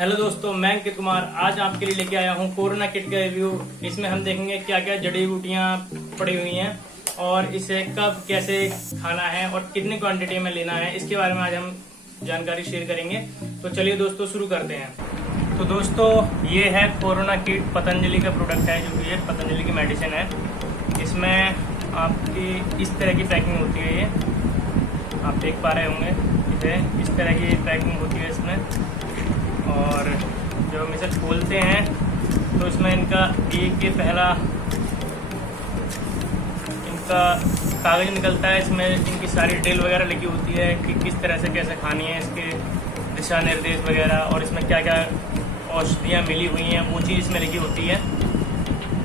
Hello दोस्तों, मैं अंकित कुमार आज आपके लिए लेके आया हूँ कोरोना किट का रिव्यू। इसमें हम देखेंगे क्या क्या जड़ी बूटियाँ पड़ी हुई हैं और इसे कब कैसे खाना है और कितनी क्वांटिटी में लेना है, इसके बारे में आज हम जानकारी शेयर करेंगे। तो चलिए दोस्तों शुरू करते हैं। तो दोस्तों ये है कोरोना किट, पतंजलि का प्रोडक्ट है, जो कि ये पतंजलि की मेडिसिन है। इसमें आपकी इस तरह की पैकिंग होती है, ये आप देख पा रहे होंगे। इसे इस तरह की पैकिंग होती है इसमें, और जब हम इसे खोलते हैं तो इसमें इनका पहला इनका कागज़ निकलता है। इसमें इनकी सारी डिटेल वगैरह लिखी होती है कि किस तरह से कैसे खानी है, इसके दिशा निर्देश वगैरह, और इसमें क्या क्या औषधियाँ मिली हुई हैं वो चीज़ इसमें लिखी होती है।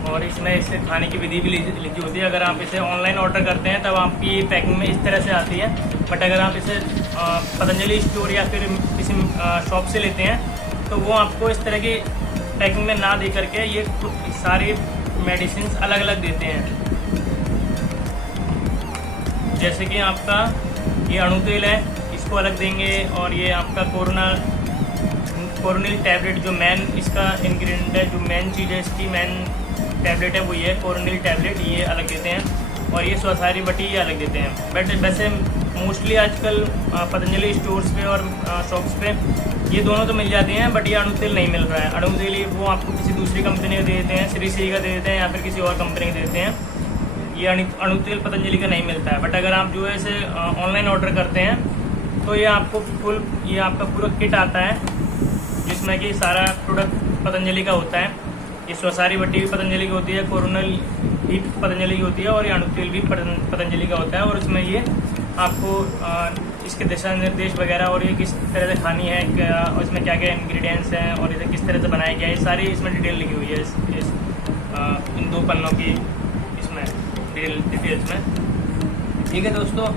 और इसमें इसे खाने की विधि भी लिखी होती है। अगर आप इसे ऑनलाइन ऑर्डर करते हैं तब आपकी पैकिंग में इस तरह से आती है, बट अगर आप इसे पतंजलि स्टोर या फिर किसी शॉप से लेते हैं तो वो आपको इस तरह की पैकिंग में ना दे करके ये सारी मेडिसिन अलग अलग देते हैं। जैसे कि आपका ये अणु तेल है, इसको अलग देंगे, और ये आपका कोरोनिल टैबलेट जो मेन इसका इंग्रेडिएंट है, जो मेन चीज़ है इसकी मेन टैबलेट है वो ये कोरोनिल टैबलेट, ये अलग देते हैं। और ये स्वसारी बटी ये अलग देते हैं। बट वैसे मोस्टली आजकल पतंजलि स्टोर्स पे और शॉप्स पे ये दोनों तो मिल जाते हैं, बट ये अणु तेल नहीं मिल रहा है। अणु तेल वो आपको किसी दूसरी कंपनी का दे देते हैं, श्री श्री का दे देते हैं या फिर किसी और कंपनी का दे देते हैं। ये अणु तेल पतंजलि का नहीं मिलता है। बट अगर आप जो है इसे ऑनलाइन ऑर्डर करते हैं तो ये आपको ये आपका पूरा किट आता है, जिसमें कि सारा प्रोडक्ट पतंजलि का होता है। ये स्वसारी बट्टी भी पतंजलि की होती है, कोरोनल भी पतंजलि की होती है, और ये अणु तेल भी पतंजलि का होता है। और इसमें ये आपको इसके दिशा निर्देश वगैरह और ये किस तरह से खानी है, और इसमें क्या क्या इंग्रेडिएंट्स हैं और इसे किस तरह से बनाया गया है, सारी इसमें डिटेल लिखी हुई है इन 2 पन्नों की इसमें डिटेल्स में। ठीक है दोस्तों,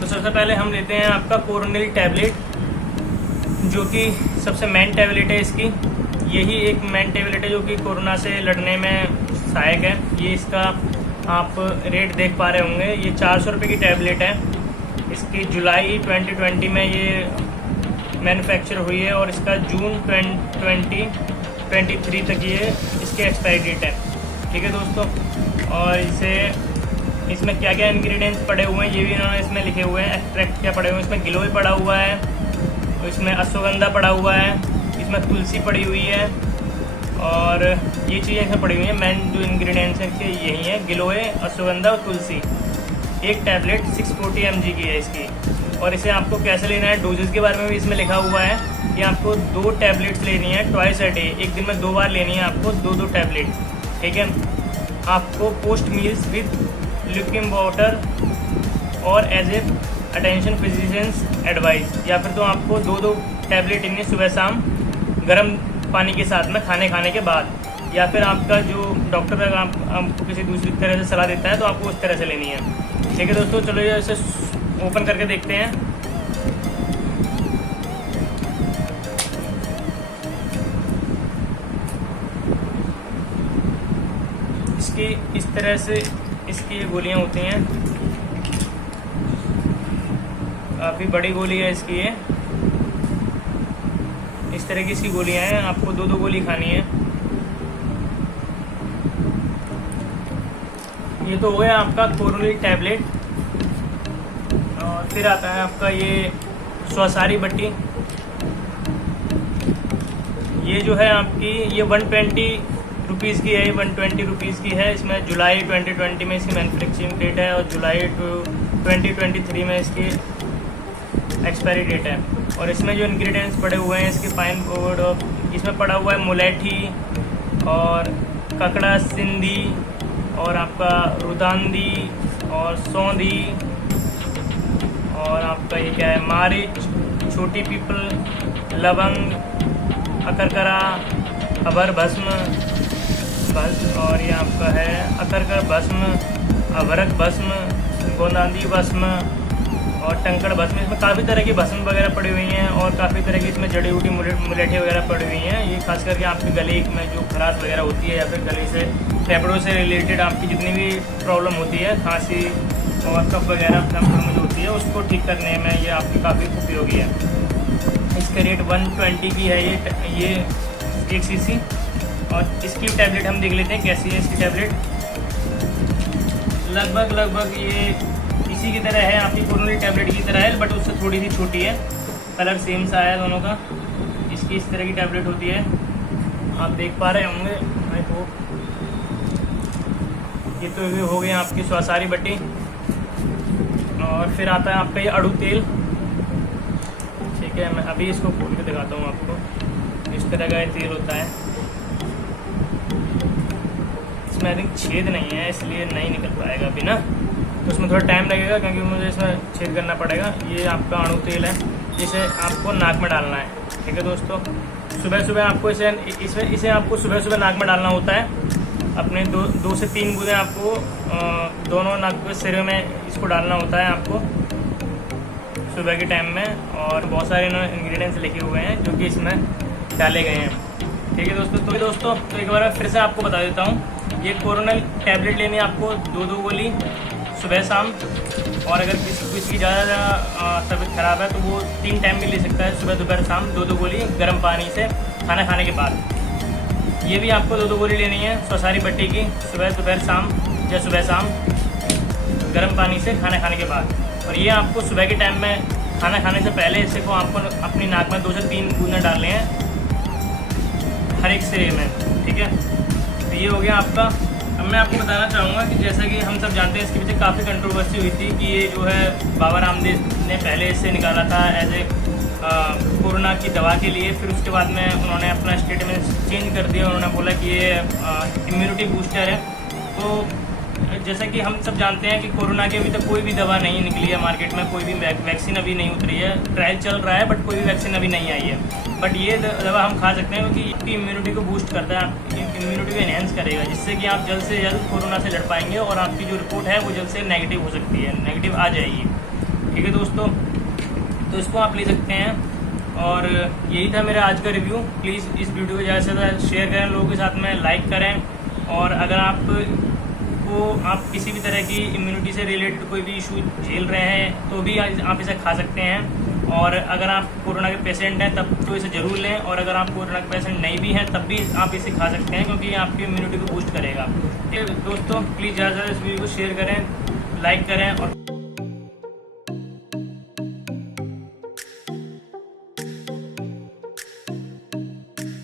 तो सबसे पहले हम लेते हैं आपका कोरोनिल टैबलेट, जो कि सबसे मेन टैबलेट है इसकी। यही एक मेन टैबलेट है जो कि कोरोना से लड़ने में सहायक है। ये इसका आप रेट देख पा रहे होंगे, ये 400 रुपये की टैबलेट है। इसकी जुलाई 2020 में ये मैन्युफैक्चर हुई है, और इसका जून 2023 तक ये इसके एक्सपायरी डेट है। ठीक है दोस्तों, और इसमें क्या क्या इंग्रेडिएंट्स पड़े हुए हैं ये भी इन्होंने इसमें लिखे हुए हैं। एक्सट्रैक्ट क्या पड़े हुए हैं, इसमें गिलोय पड़ा हुआ है, और इसमें अश्वगंधा पड़ा हुआ है, इसमें तुलसी पड़ी हुई है, और ये चीज़ें इसमें पड़ी हुई हैं। मेन जो इंग्रेडिएंट्स हैं इसके यही हैं, गिलोय, अश्वगंधा और तुलसी। एक टैबलेट 640 mg की है इसकी। और इसे आपको कैसे लेना है, डोजेस के बारे में भी इसमें लिखा हुआ है कि आपको 2 टैबलेट्स लेनी है ट्वाइस अ डे, एक दिन में 2 बार लेनी है आपको 2 टैबलेट। ठीक है, आपको post meals with lukewarm water और as a attention physicians advice, या फिर तो आपको 2 टैबलेट लेनी है सुबह शाम गर्म पानी के साथ में खाने के बाद, या फिर आपका जो डॉक्टर अगर आपको किसी दूसरी तरह से सलाह देता है तो आपको उस तरह से लेनी है। ठीक है दोस्तों, चलो ये इसे ओपन करके देखते हैं। इसकी इस तरह से इसकी ये गोलियां होती हैं, काफ़ी बड़ी गोली है इसकी। ये इस तरह की इसकी गोलियां हैं, आपको 2 गोली खानी है। ये तो हो गया आपका कोरोनिल टैबलेट, और फिर आता है आपका ये स्वसारी बट्टी। ये जो है आपकी ये 120 रुपीज़ की है, 120 रुपीज़ की है। इसमें जुलाई 2020 में इसकी मैन्युफैक्चरिंग डेट है, और जुलाई 2023 में इसकी एक्सपायरी डेट है। और इसमें जो इंग्रेडिएंट्स पड़े हुए हैं इसके पाइन पाउडर, इसमें पड़ा हुआ है मुलेठी और ककड़ा सिंधी और आपका रुदांदी और सौंधी, और आपका ये क्या है, मारिच, छोटी पीपल, लवंग, अकरकरा, अबर भस्म बस, और ये आपका है अकरकर भस्म, अभरक भस्म, गोंदांदी भस्म और टंकड़ भस्म। इसमें काफ़ी तरह की भस्म वगैरह पड़ी हुई हैं, और काफ़ी तरह की इसमें जड़ी बूटी मुलेठी वगैरह पड़ी हुई हैं। ये खास करके आपके गले में जो खराश वगैरह होती है, या फिर गले से फेफड़ों से रिलेटेड आपकी जितनी भी प्रॉब्लम होती है, खांसी और कफ वगैरह जो होती है, उसको ठीक करने में ये आपकी काफ़ी उपयोगी है। इसका रेट 120 की है ये 1 सीसी। और इसकी टैबलेट हम देख लेते हैं कैसी है इसकी टैबलेट। लगभग ये इसी की तरह है, आपकी कोरोनिल टैबलेट की तरह है, बट उससे थोड़ी सी छोटी है। कलर सेम सा है दोनों का। इसकी इस तरह की टैबलेट होती है, आप देख पा रहे होंगे आई होप। ये तो ये हो गए आपकी स्वासारी बट्टी। और फिर आता है आपका ये अड़ू तेल। ठीक है, मैं अभी इसको खोल के दिखाता हूँ आपको। इस तरह का ये तेल होता है। इसमें आई थिंक छेद नहीं है, इसलिए नहीं निकल पाएगा अभी ना, तो इसमें थोड़ा टाइम लगेगा क्योंकि मुझे इसमें छेद करना पड़ेगा। ये आपका अणु तेल है, जिसे आपको नाक में डालना है। ठीक है दोस्तों, सुबह सुबह आपको इसे आपको सुबह सुबह नाक में डालना होता है। अपने 2 से 3 बूंदें आपको दोनों नाक के सिरे में इसको डालना होता है आपको सुबह के टाइम में। और बहुत सारे इंग्रेडिएंट्स लिखे हुए हैं जो कि इसमें डाले गए हैं। ठीक है दोस्तों, तो एक बार फिर से आपको बता देता हूँ। ये कोरोनिल टैबलेट लेनी है आपको 2 गोली सुबह शाम। और अगर किसी ज़्यादा तबीयत ख़राब है तो वो 3 टाइम भी ले सकता है, सुबह दोपहर शाम 2 गोली गर्म पानी से खाना खाने के बाद। ये भी आपको 2 गोली लेनी है स्वासारी बट्टी की, सुबह दोपहर शाम या सुबह शाम गर्म पानी से खाना खाने के बाद। और ये आपको सुबह के टाइम में खाना खाने से पहले इसे को आपको अपनी नाक में 2 से 3 बूंदें डालने हैं हर एक सिरे में। ठीक है, तो ये हो गया आपका। अब मैं आपको बताना चाहूँगा कि जैसा कि हम सब जानते हैं, इसके पीछे काफ़ी कंट्रोवर्सी हुई थी कि ये जो है बाबा रामदेव ने पहले इसे निकाला था एज ए कोरोना की दवा के लिए। फिर उसके बाद में उन्होंने अपना स्टेटमेंट चेंज कर दिया। उन्होंने बोला कि ये इम्यूनिटी बूस्टर है। तो जैसा कि हम सब जानते हैं कि कोरोना की अभी तक कोई भी दवा नहीं निकली है मार्केट में, कोई भी वैक्सीन अभी नहीं उतरी है। ट्रायल चल रहा है बट कोई भी वैक्सीन अभी नहीं आई है। बट ये दवा हम खा सकते हैं क्योंकि आपकी इम्यूनिटी को बूस्ट करता है, आपकी इम्यूनिटी को एनहेंस करेगा, जिससे कि आप जल्द से जल्द कोरोना से लड़ पाएंगे और आपकी जो रिपोर्ट है वो जल्द से नेगेटिव हो सकती है, नेगेटिव आ जाएगी। ठीक है दोस्तों, तो इसको आप ले सकते हैं। और यही था मेरा आज का रिव्यू। प्लीज़ इस वीडियो को ज़्यादा से ज़्यादा शेयर करें लोगों के साथ में, लाइक करें। और अगर आप किसी भी तरह की इम्यूनिटी से रिलेटेड कोई भी इशू झेल रहे हैं तो भी आप इसे खा सकते हैं। और अगर आप कोरोना के पेशेंट हैं तब तो इसे ज़रूर लें, और अगर आप कोरोना के पेशेंट नहीं भी हैं तब भी आप इसे खा सकते हैं क्योंकि ये आपकी इम्यूनिटी को बूस्ट करेगा। ठीक है दोस्तों, प्लीज़ ज़्यादा से ज़्यादा इस वीडियो को शेयर करें, लाइक करें और